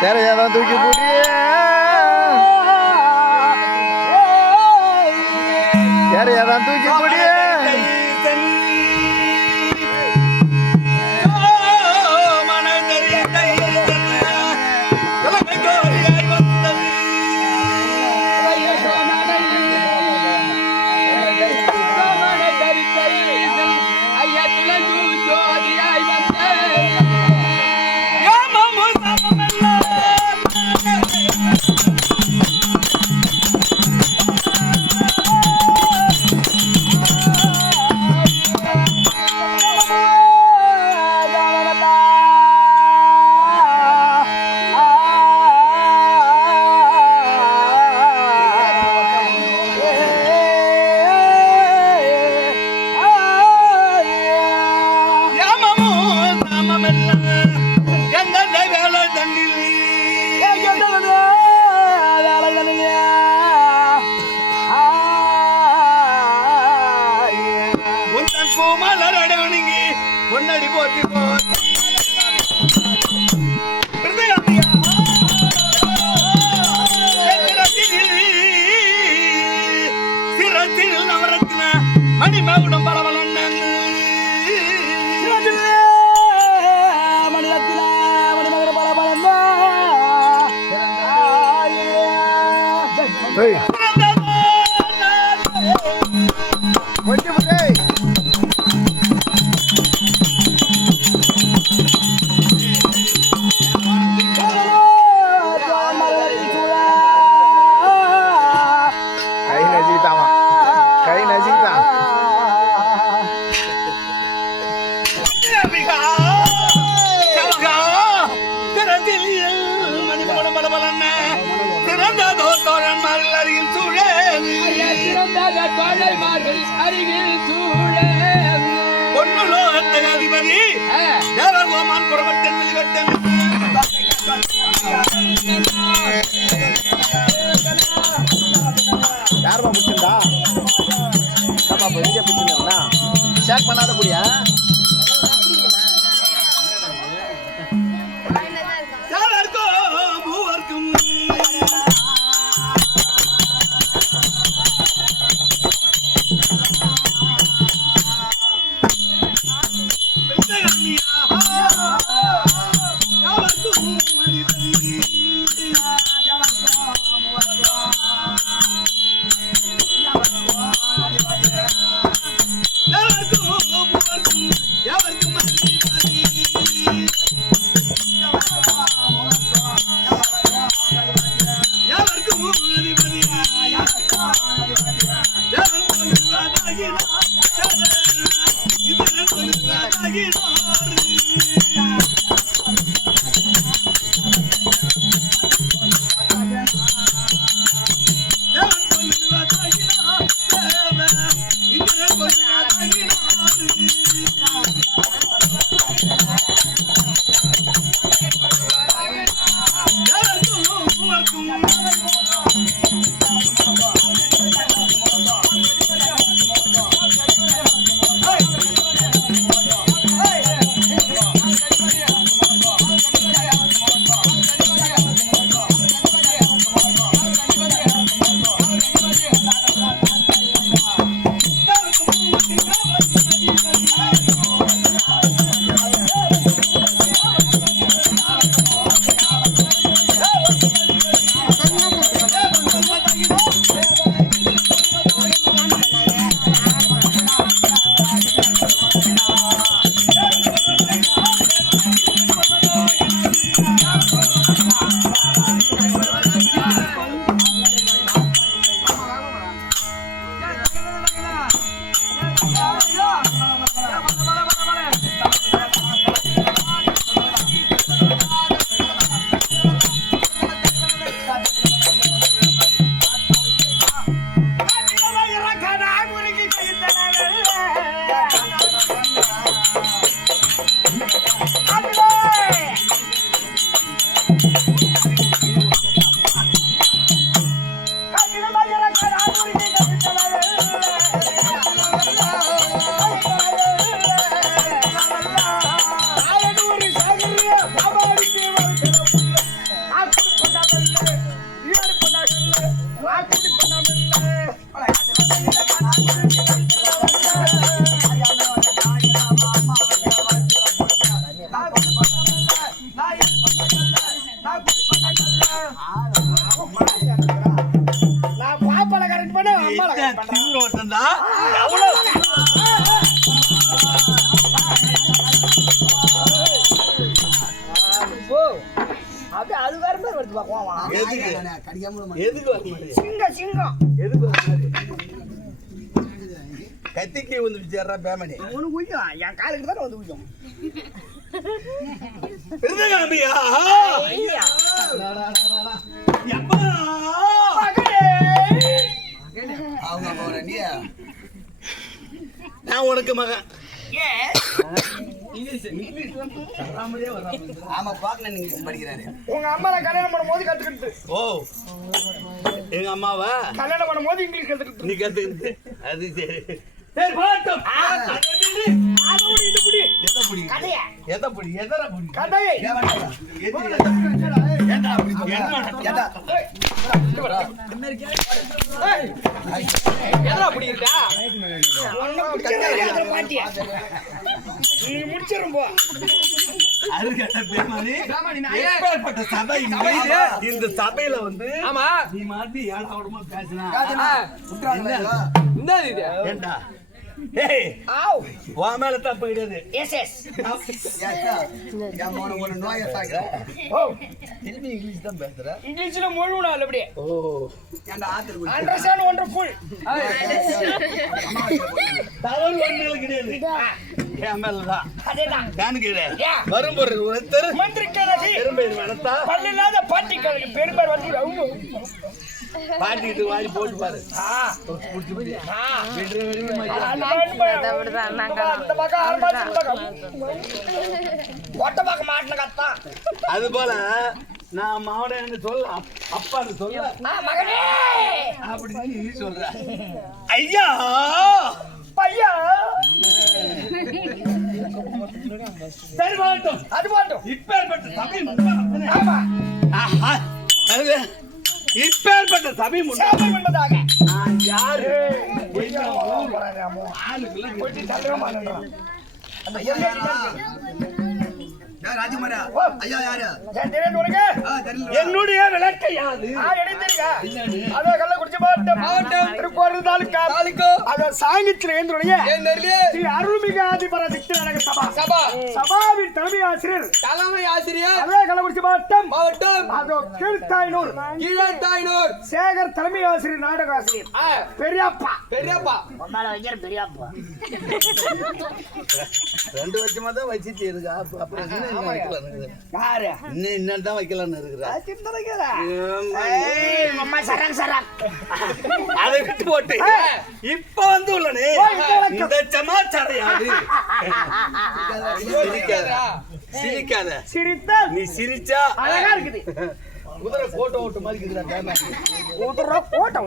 திரையதான் தூக்கி போடி திரையதான் தூக்கி போடி பொன்னடி போட்டி சிரத்தில் நவரத்ன மணிமகுடம் பரவலன் மணிரத்ன மணிமகுட பரவலன் பொன்னுலோகத்தை அதிபதி தேவகோமான் புறவட்டன் வெளிவட்டன் யாருமா பிடிச்சிருந்தா இங்கே பிடிச்சிருந்தா ஷேர் பண்ணாத கூடியா அப்படியே அது வேற மாதிரி வருது பாக்குவா. எதுக்கு வர மாதிரி? சிங்கம் எதுக்கு வர மாதிரி? கத்திக்கு வந்து விசாரா பேமணி. அவனு குய்யும் என் காலுக்கு தான் வந்து குய்யும். விருதகாமியா ஐயா யப்பா அவங்க போற நீ நான் உனக்கு மகன். ஏ ஆமா பாக்கல நீங்க படிக்கிறாரு. உங்க அம்மாவை கல்யாணம் பண்ணும்போது கத்துக்கிட்டு. ஓ எங்க அம்மாவா கல்யாணம் பண்ணும்போது இங்கிலீஷ் கத்துக்கிட்டு. நீ கத்துக்கிட்டு அது சரி. சரி பாட்டம். அதோட இது புடி. எதை புடி? கதைய. எதை புடி? எதற புடி? கதையை. எதா படிக்கிறா? பாட்டியா நீ முடிச்சிரும் போ. அருகட்ட பேமணி. எப்பேற்பட்ட சபை இந்த சபையில வந்து ஆமா நீ மாத்தி ஏழாவடமா பேசினா என்ன இது? ஏண்டா ஏய் ஆவ் உன் மேல தப்பு கிடையாது. எஸ் எஸ் நோயை சாக்கிறேன். ஓ திரும்பி இங்கிலீஷ் தான் பேசுற. இங்கிலீஷ்ல முழுவனால அப்படியே ஓ ஏன்டா ஆத்திர அண்டர்ஸ்டாண்ட் வண்டர்ஃபுல். தவறு ஒண்ணுல கிடையாது. என் மேலதான் அதேதான் காணுகிறேன். யா. வரும் ஒரு ஒருத்தர் மந்திரிக்கிறது பெரும்பயிர் வளர்த்தா பல்லில்லாத பாட்டிகளுக்கு பெருமாள் வந்து அவங்க பாட்டிட்டு வாரி போட்டு பாரு. புடிச்சு புடி. அது போல நான் மாவன சொல்ல அப்பான்னு சொல்ல அப்படின்னு நீ சொல்ற. ஐயா பையா சரி பாட்டும் அது பாட்டும் இப்பேற்பட்ட சபை ஆமா இப்பேற்பட்ட சபை சாபம் என்பதாக நான் யாரு ஆளுக்குள்ள போயிட்டு தள்ளவே மாட்டேன். ராஜகுமாரா ஐயா யாரு? தெரியாது உனக்கு? என்னுடைய விளக்கை யாது? எனக்கு தெரியுங்க. அதோ கள்ளக்குறிச்சி மாவட்டம் திருக்கோவில் தாலுகா அதோ சாங்கிச்சில என்னுடைய ஸ்ரீ அருள்மிகு ஆதிபர சித்தநாயக சபா சபாவின் தலைமை ஆசிரியர் அதோ கள்ளக்குறிச்சி மாவட்டம் அதோ கீழ்த்தாய்னூர் சேகர் தலைமை ஆசிரியர் நாடக ஆசிரியர் பெரியப்பா உன்னால வைக்கிற பெரியப்பா 2 வருஷமா தான் வச்சிட்டு இருக்கா. அப்புறம் யாரு இன்னும் தான் வைக்கலாம்னு இருக்கிறா. அதை விட்டு போட்டு இப்ப வந்து உள்ளனே இந்த சமாச்சாரம் யாரு? சிரிக்காத. சிரித்தால் நீ சிரிச்சா அழகா இருக்குது. குதிரை போட்டோ ஓட்டு மாதிரி இருக்குதா? குதிரை போட்டோ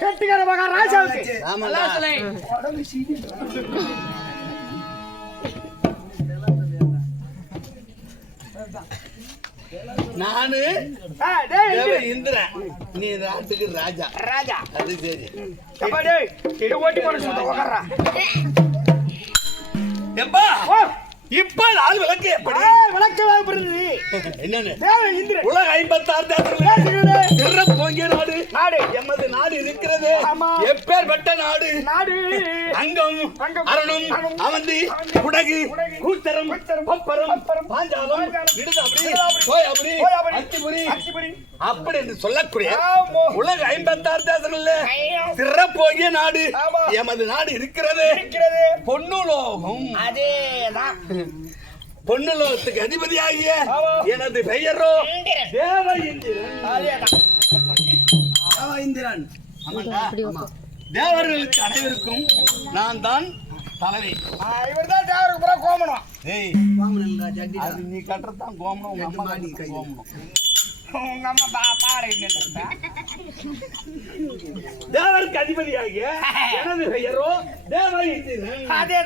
கெட்டிக்கார மகா ராஜாவுக்கு நானு இந்திரன், நீ நாட்டுக்கு ராஜா. ராஜா அது சரி. ஓட்டி போன எப்பா இப்ப நாள் விளக்கு எப்படி விளக்கமாக பிறந்தது என்னன்னு தேவ இந்திரன் உலக 56 தேசங்களிலே பேசுகிறது. சிறப்பு பொங்கிய நாடு நாடு எமது நாடு இருக்கிறது. ஆமா. எப்பேற்பட்ட நாடு நாடு அங்கம் அங்கம், அரணும் அரணும், அவந்தி குடகு கூத்தரம் பப்பரம் பாஞ்சாலம் இடுதாபுரி சோயாபுரி அத்திபுரி அத்திபுரி அப்படி என்று சொல்லக்கூடிய ஆமா. உலக 56 தேசங்களிலே சிறப்போகிய நாடு ஆமா. எமது நாடு இருக்கிறது. இருக்கிறது. பொன்னுலோகம் அதேதான் பொன்னுலோகத்துக்கு அதிபதியாகிய ஆமா. எனது பெயரோ தேவ இந்திரன். அதேதான் தேவ இந்திரன். ஆமாண்டா. தேவர்களுக்கு அனைவருக்கும் நான் தான் தலைவி. இவர்தான் தேவருக்கு புறா கோமணம் ஏய் வாமனன் ராஜா அடிடா. அது நீ கட்டுறதான் கோமணம் உங்க அம்மா மாடி கட்டுறது கையில. கோமணம். உங்க அம்மா பாடுங்க தேவருக்கு அதிபதியாகிய எனது பெயரோ தேவ இந்திரன். அதேதான்